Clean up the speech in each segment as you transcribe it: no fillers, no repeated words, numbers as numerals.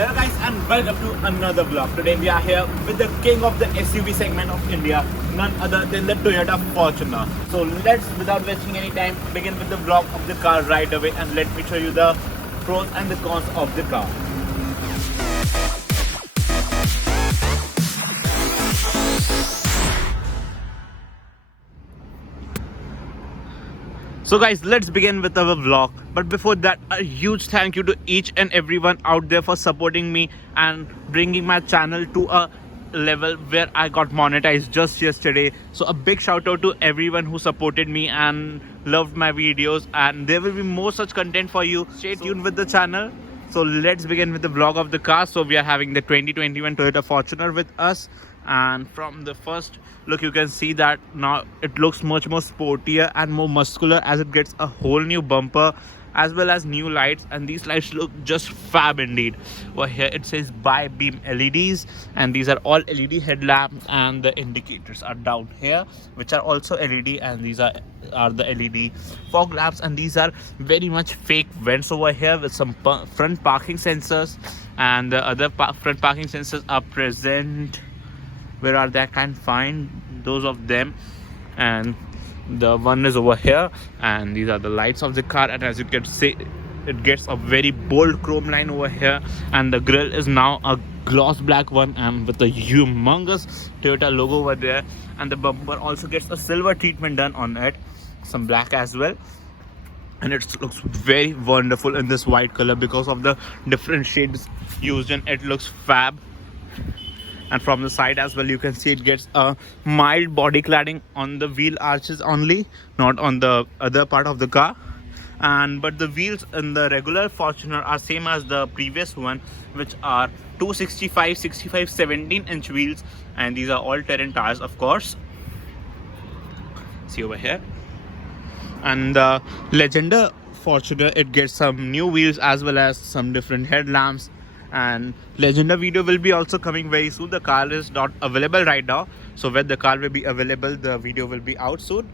Hello guys and welcome to another vlog. Today we are here with the king of the SUV segment of India, none other than the Toyota Fortuner. So let's, without wasting any time, begin with the vlog of the car right away, and let me show you the pros and the cons of the car. So guys, let's begin with our vlog. But before that, a huge thank you to each and everyone out there for supporting me and bringing my channel to a level where I got monetized just yesterday. So a big shout out to everyone who supported me and loved my videos, and there will be more such content for you. Stay tuned with the channel. So let's begin with the vlog of the car. So we are having the 2021 Toyota Fortuner with us, and from the first look you can see that now it looks much more sportier and more muscular, as it gets a whole new bumper as well as new lights, and these lights look just fab indeed. Over here it says bi-beam LEDs, and these are all LED headlamps, and the indicators are down here which are also LED, and these are the LED fog lamps, and these are very much fake vents over here with some front parking sensors, and the other front parking sensors are present. Where are they? I can't find those of them, and the one is over here, and these are the lights of the car. And as you can see, it gets a very bold chrome line over here, and the grille is now a gloss black one, and with a humongous Toyota logo over there, and the bumper also gets a silver treatment done on it, some black as well, and it looks very wonderful in this white color because of the different shades used in it. Looks fab. And from the side as well, you can see it gets a mild body cladding on the wheel arches only, not on the other part of the car. And but the wheels in the regular Fortuner are same as the previous one, which are 265, 65, 17-inch wheels, and these are all terrain tires, of course. See over here. And the Legender Fortuner, it gets some new wheels as well as some different headlamps. And Legender video will be also coming very soon. The car is not available right now, so when the car will be available, the video will be out soon.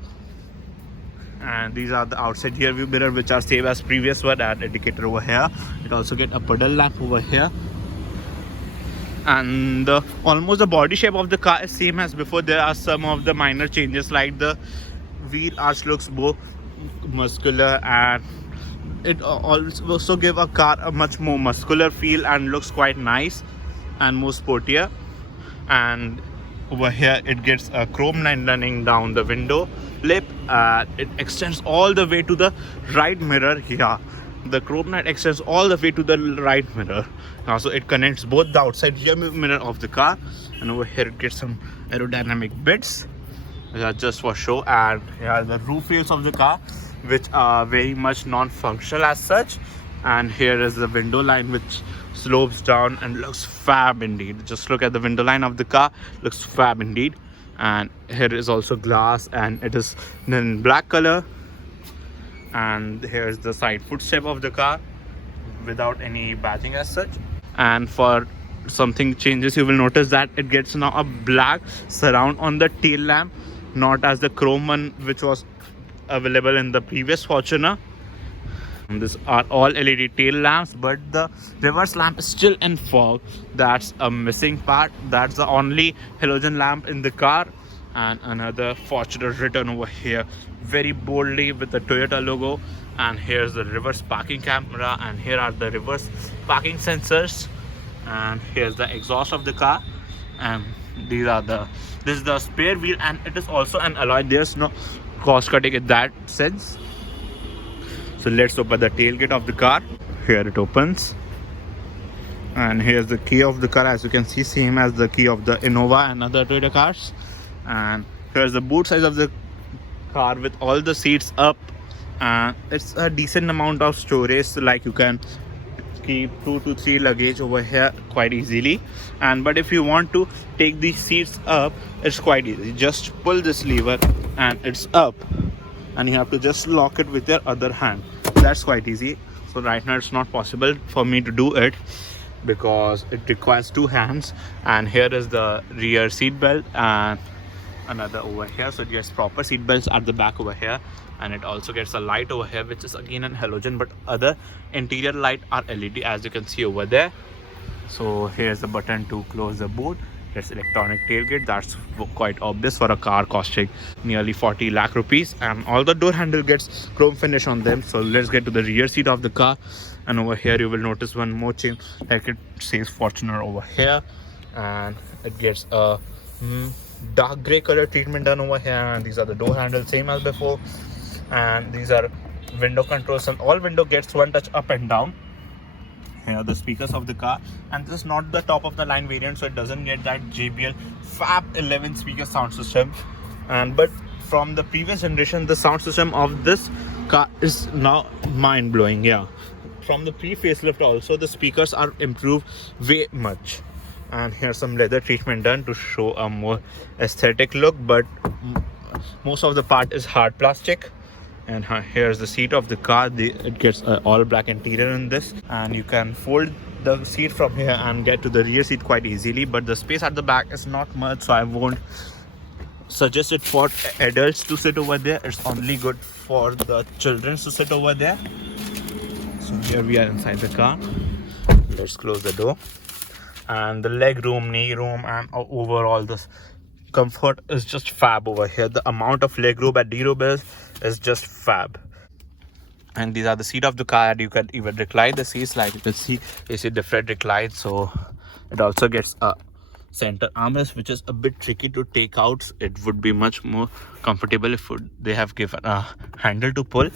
And these are the outside rear view mirror, which are same as previous one, and indicator over here. It also get a pedal lamp over here, and almost the body shape of the car is same as before. There are some of the minor changes, like the wheel arch looks more muscular, and it also give a car a much more muscular feel and looks quite nice and more sportier. And over here it gets a chrome line running down the window lip. It extends all the way to the right mirror here. The chrome line extends all the way to the right mirror. So it connects both the outside rear mirror of the car, and over here it gets some aerodynamic bits which are just for show. And here are the roof rails of the car, which are very much non-functional as such. And here is the window line, which slopes down and looks fab indeed. Just look at the window line of the car, looks fab indeed. And here is also glass, and it is in black color. And here is the side footstep of the car without any badging as such. And for something changes, you will notice that it gets now a black surround on the tail lamp, not as the chrome one which was available in the previous Fortuner. And these are all LED tail lamps, but the reverse lamp is still in fog. That's a missing part. That's the only halogen lamp in the car. And another Fortuner written over here very boldly with the Toyota logo. And here's the reverse parking camera, and here are the reverse parking sensors, and here's the exhaust of the car. And this is the spare wheel, and it is also an alloy. There's no cost cutting in that sense. So let's open the tailgate of the car. Here it opens, and here's the key of the car, as you can see, same as the key of the Innova and other Toyota cars. And here's the boot size of the car with all the seats up, and it's a decent amount of storage, so like you can keep 2 to 3 luggage over here quite easily. And but if you want to take these seats up, it's quite easy. Just pull this lever and it's up, and you have to just lock it with your other hand. That's quite easy. So right now it's not possible for me to do it because it requires 2 hands. And here is the rear seat belt, and another over here, so it gets proper seat belts at the back over here. And it also gets a light over here, which is again an halogen, but other interior light are LED, as you can see over there. So here's the button to close the boot. There's electronic tailgate. That's quite obvious for a car costing nearly 40 lakh rupees. And all the door handle gets chrome finish on them. So let's get to the rear seat of the car. And over here you will notice one more change, like it says Fortuner over here, and it gets a dark gray color treatment done over here. And these are the door handles, same as before. And these are window controls, and all window gets one touch up and down. Here are the speakers of the car, and this is not the top of the line variant, so it doesn't get that JBL Fab 11 speaker sound system. And but from the previous generation, the sound system of this car is now mind-blowing. Yeah, from the pre-facelift also, the speakers are improved way much. And here's some leather treatment done to show a more aesthetic look, but most of the part is hard plastic. And here's the seat of the car. It gets all black interior in this, and you can fold the seat from here and get to the rear seat quite easily, but the space at the back is not much, so I won't suggest it for adults to sit over there. It's only good for the children to sit over there. So here we are inside the car. Let's close the door. And the leg room, knee room, and overall this comfort is just fab over here. The amount of leg room at D-room is just fab. And these are the seat of the car, and you can even recline the seats. Like you can see, you see different reclines. So it also gets a center armrest, which is a bit tricky to take out. It would be much more comfortable if they have given a handle to pull.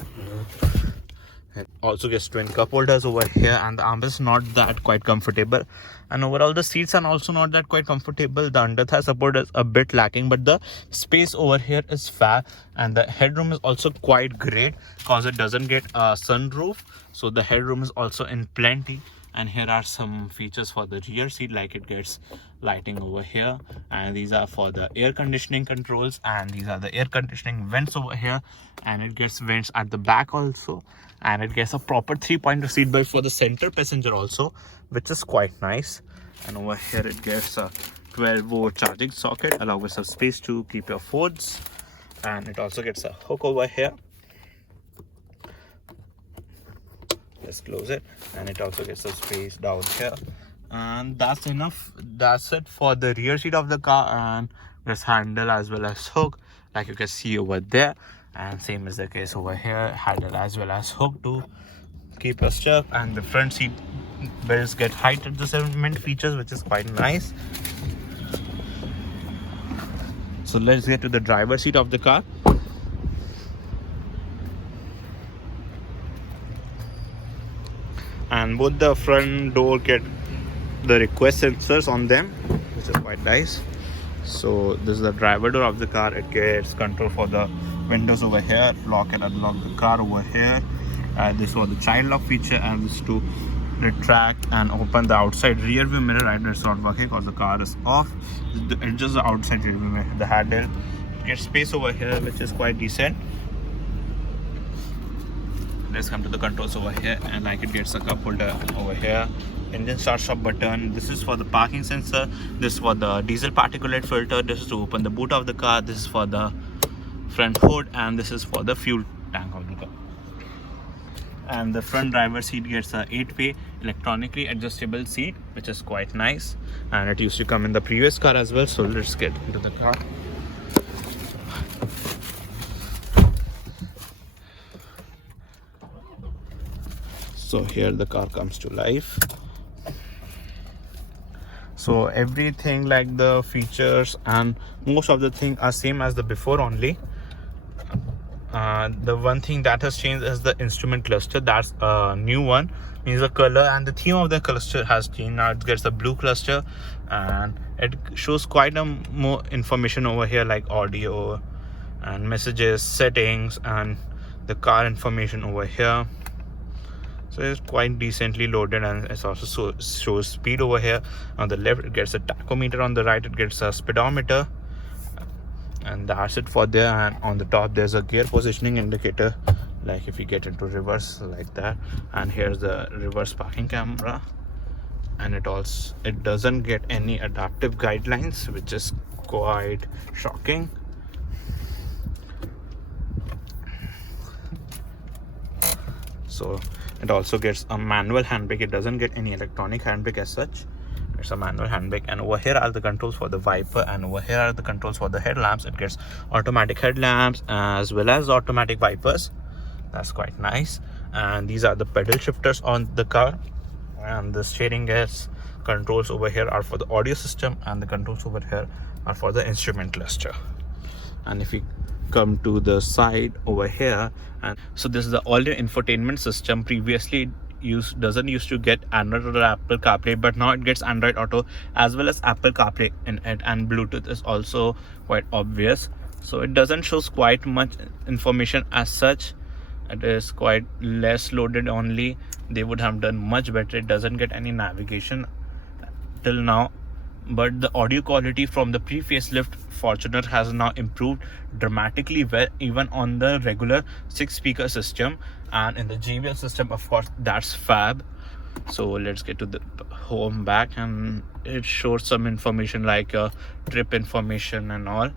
It also gets twin cup holders over here, and the armrest is not that quite comfortable. And overall the seats are also not that quite comfortable. The under thigh support is a bit lacking, but the space over here is fab. And the headroom is also quite great because it doesn't get a sunroof, so the headroom is also in plenty. And here are some features for the rear seat, like it gets lighting over here, and these are for the air conditioning controls, and these are the air conditioning vents over here, and it gets vents at the back also. And it gets a proper 3-pointer seat belt for the center passenger also, which is quite nice. And over here it gets a 12-volt charging socket along with some space to keep your phones. And it also gets a hook over here. Let's close it. And it also gets some space down here. And that's enough. That's it for the rear seat of the car. And this handle as well as hook, like you can see over there. And same is the case over here, handle as well as hook to keep your stuff. And the front seat belts get height adjustment features, which is quite nice. So let's get to the driver's seat of the car. And both the front door get the request sensors on them, which is quite nice. So this is the driver door of the car. It gets control for the windows over here, lock and unlock the car over here. This was the child lock feature, and this to retract and open the outside rear view mirror. Right now it's not working because the car is off. It's just the outside rear view mirror. The handle gets space over here, which is quite decent. Let's come to the controls over here, and like it gets a cup holder over here. Engine start stop button. This is for the parking sensor. This is for the diesel particulate filter. This is to open the boot of the car. This is for the front hood, and this is for the fuel tank of the car. And the front driver seat gets a 8-way electronically adjustable seat, which is quite nice. And it used to come in the previous car as well. So let's get into the car. So here the car comes to life. So everything, like the features and most of the things, are same as the before only. The one thing that has changed is the instrument cluster. That's a new one. Means the color and the theme of the cluster has changed. Now it gets a blue cluster, and it shows quite a more information over here, like audio and messages, settings, and the car information over here. So it's quite decently loaded, and it also shows speed over here. On the left it gets a tachometer, on the right it gets a speedometer, and that's it for there. And on the top there's a gear positioning indicator, like if you get into reverse like that. And here's the reverse parking camera, and it doesn't get any adaptive guidelines, which is quite shocking. So it also gets a manual handbrake. It doesn't get any electronic handbrake as such. It's a manual handbrake, and over here are the controls for the wiper, and over here are the controls for the headlamps. It gets automatic headlamps as well as automatic wipers. That's quite nice. And these are the pedal shifters on the car, and the steering gears controls over here are for the audio system, and the controls over here are for the instrument cluster. And if we come to the side over here, and so this is the audio infotainment system. Previously doesn't used to get Android or Apple CarPlay, but now it gets Android Auto as well as Apple CarPlay in it, and Bluetooth is also quite obvious. So it doesn't show quite much information as such. It is quite less loaded only. They would have done much better. It doesn't get any navigation till now, but the audio quality from the pre-facelift Fortuner has now improved dramatically well, even on the regular 6-speaker system, and in the JBL system, of course, that's fab. So let's get to the home back, and it shows some information like trip information and all,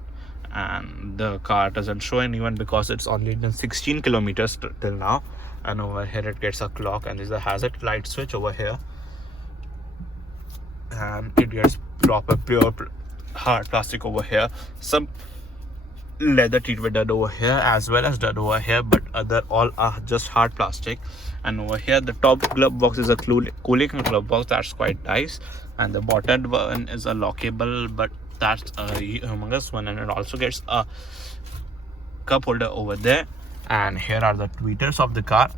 and the car doesn't show anyone because it's only done 16 kilometers till now. And over here it gets a clock, and there's a hazard light switch over here, and it gets proper pure hard plastic over here. Some leather treatment done over here as well as done over here, but other all are just hard plastic. And over here the top glove box is a cooling glove box. That's quite nice. And the bottom one is a lockable, but that's a humongous one, and it also gets a cup holder over there. And here are the tweeters of the car.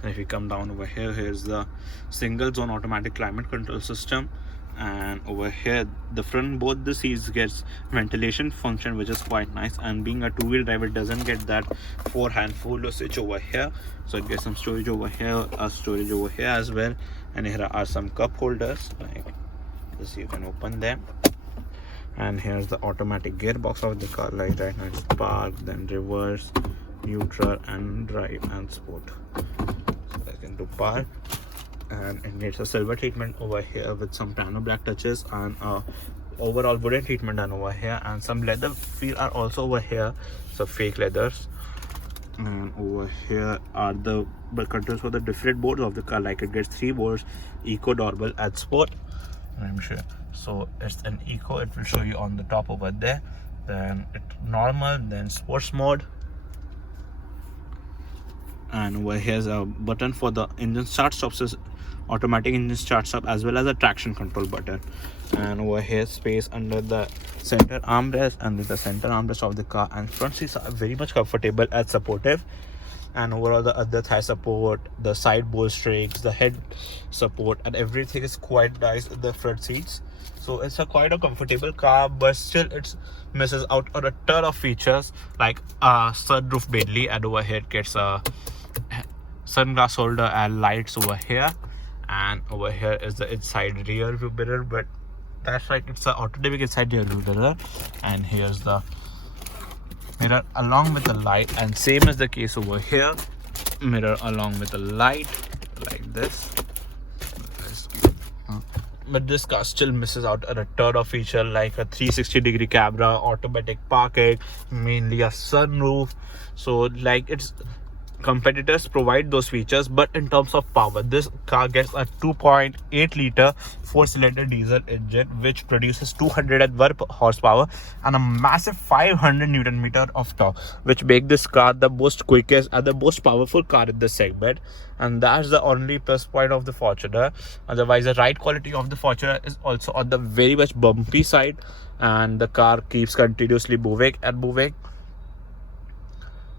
And if you come down over here, here's the single zone automatic climate control system. And over here the front, both the seats gets ventilation function, which is quite nice. And being a two-wheel drive, it doesn't get that 4-hand follow switch over here, so it gets some storage over here, storage over here as well. And here are some cup holders like this, you can open them. And here's the automatic gearbox of the car, like right now it's park, then reverse, neutral, and drive, and sport. So I can do park. And it gets a silver treatment over here with some piano black touches, and overall wooden treatment done over here, and some leather feel are also over here, so fake leathers. And over here are the controls for the different boards of the car, like it gets 3 boards: eco, doorbell, and sport. I'm sure, so it's an eco, it will show you on the top over there, then it normal, then sports mode. And over here's a button for the engine start stop, automatic engine start stop, as well as a traction control button. And over here space under the center armrest, under the center armrest of the car, and front seats are very much comfortable and supportive. And overall the other thigh support, the side bolsterings, the head support, and everything is quite nice in the front seats. So it's quite a comfortable car, but still it misses out on a ton of features like sunroof mainly. And over here it gets a sunglass holder and lights over here. And over here is the inside rear view mirror, but that's right, it's an automatic inside rear view mirror. And here's the mirror along with the light, and same as the case over here, mirror along with the light like this. But this car still misses out on a ton of feature like a 360-degree camera, automatic parking, mainly a sunroof. So like its competitors provide those features, but in terms of power, this car gets a 2.8 liter 4-cylinder diesel engine, which produces 201 horsepower and a massive 500 newton meter of torque, which make this car the most quickest and the most powerful car in this segment. And that's the only plus point of the Fortuner. Otherwise, the ride quality of the Fortuner is also on the very much bumpy side, and the car keeps continuously moving and moving.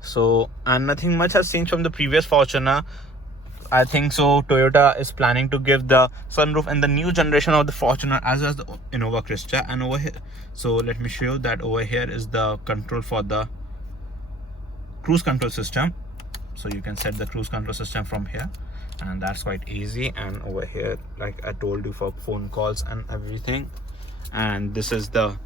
So, and nothing much has changed from the previous Fortuner. I think so Toyota is planning to give the sunroof in the new generation of the Fortuner as well as the Innova Crysta. And over here, so let me show you that over here is the control for the cruise control system. So you can set the cruise control system from here, and that's quite easy. And over here, like I told you, for phone calls and everything. And this is the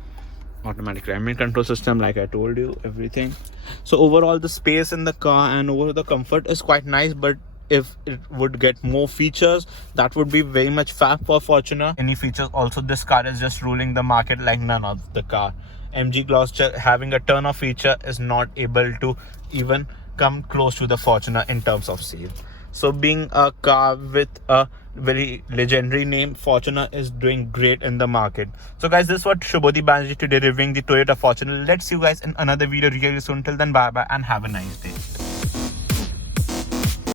automatic climate control system, like I told you, everything. So overall the space in the car and over the comfort is quite nice, but if it would get more features, that would be very much fab for Fortuner. Any features also, this car is just ruling the market like none of the car. MG Gloucester having a ton of feature is not able to even come close to the Fortuner in terms of sales. So being a car with a very legendary name, Fortuner is doing great in the market. So guys, this is what Shubhodeep Banerjee today reviewing the Toyota Fortuner. Let's see you guys in another video really soon. Till then, bye bye and have a nice day.